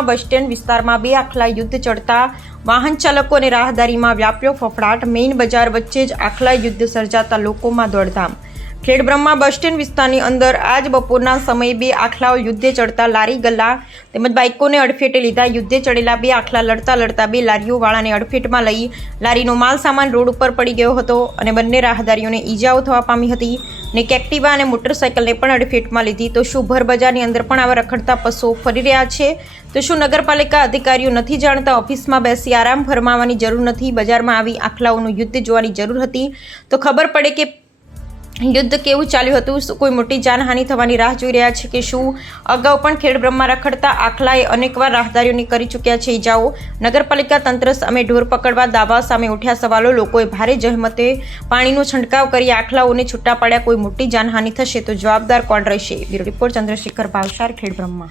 Bus stand વિસ્તારમાં બે આખલા યુદ્ધ ચડતા વાહન ચાલકો અને રાહદારીમાં વ્યાપ્યો ફફડાટ. મેઇન બજાર વચ્ચે જ આખલા યુદ્ધ સર્જાતા લોકોમાં દોડધામ. ખેડબ્રહ્મા બસ સ્ટેન્ડ વિસ્તારની અંદર આજ બપોરના સમયે બે આખલાઓ યુદ્ધે ચડતા લારી ગલ્લા તેમજ બાઇકોને અડફેટે લીધા. યુદ્ધે ચડેલા બે આખલા લડતા લડતા બે લારીઓવાળાને અડફેટમાં લઈ લારીનો માલ સામાન રોડ ઉપર પડી ગયો હતો અને બંને રાહદારીઓને ઈજાઓ થવા પામી હતી ને કેક્ટિવા અને મોટરસાઇકલને પણ અડફેટમાં લીધી. તો શું ભર બજારની અંદર પણ આવા રખડતા પશુઓ ફરી રહ્યા છે? તો શું નગરપાલિકા અધિકારીઓ નથી જાણતા? ઓફિસમાં બેસી આરામ ફરમાવવાની જરૂર નથી? બજારમાં આવી આખલાઓનું યુદ્ધ જોવાની જરૂર હતી? તો ખબર પડે કે યુદ્ધ કેવું ચાલ્યું હતું? શું કોઈ મોટી જાનહાનિ થવાની રાહ જોઈ રહ્યા છે કે શું? અગાઉ પણ ખેડબ્રહ્મા રખડતા આખલાએ અનેકવાર રાહદારીઓની કરી ચૂક્યા છે. ઇજાઓ નગરપાલિકા તંત્ર સામે ઢોર પકડવા દાવા સામે ઉઠ્યા સવાલો, લોકોએ ભારે જહેમતે પાણીનો છંટકાવ કરી આખલાઓને છૂટા પાડ્યા. કોઈ મોટી જાનહાનિ થશે તો જવાબદાર કોણ રહેશે? બ્યુરો રિપોર્ટ ચંદ્રશેખર ભાવસાર ખેડબ્રહ્મા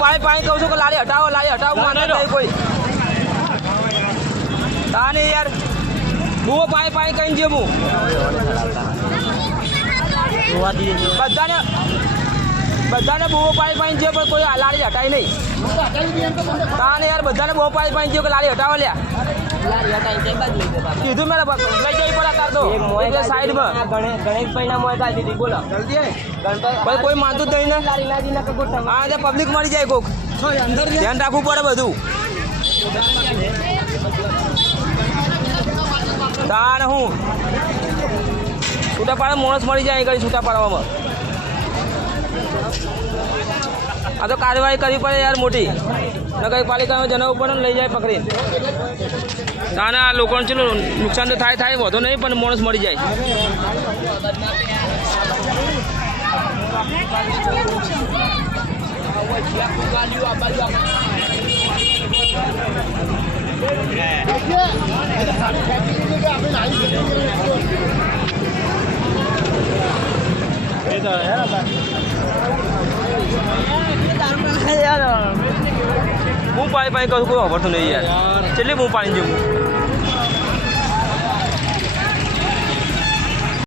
પાણી પાણી કહું છું કે લારી હટાવો લારી હટાવો માનતા નહીં કોઈ. તા નહીં યાર બુઓ પાણી પાણી કહીને જે હું બધાને બધાને બહુ પાણી પાણી જે પણ કોઈ લારી હટાય નહીં. તાને યાર બધાને બહુ પાણી પાણી જે કે લારી હટાવો લ્યા. કીધું મેં લઈ જઈ પડે કાર તો એટલે સાઈડમાં ગણેશ ભાઈ મોય કાઢી દીધી બોલો. જલ્દી ગણપત કોઈ માનતું જ નહીં ને? ના હા એટલે પબ્લિક મળી જાય કોક. ધ્યાન રાખવું પડે બધું. તાને હું. છૂટા પાડે માણસ મળી જાય કઈ છૂટા પાડવામાં આ તો કાર્યવાહી કરવી પડે યાર મોટી. નગરપાલિકામાં જણાવવું પડે ને લઈ જાય પકડી ના ના લોકોને ચલો નુકસાન તો થાય થાય વધુ નહીં પણ માણસ મળી જાય. હું પાણી પાણી કરું કોઈ વાપરતું નહીં યાર. કેટલી હું પાણી જેવું